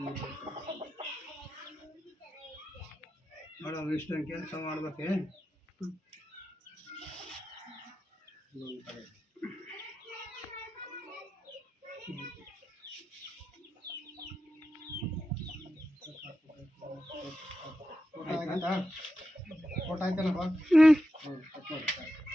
madam रिस्टर्न के ಕೊಟ್ಟಾಯ್ತಾ ಕೊಟ್ಟಾಯ್ತಾನಪ್ಪ ಹ್ಞೂ ಹ್ಞೂ ಕಟ್ಟೋದು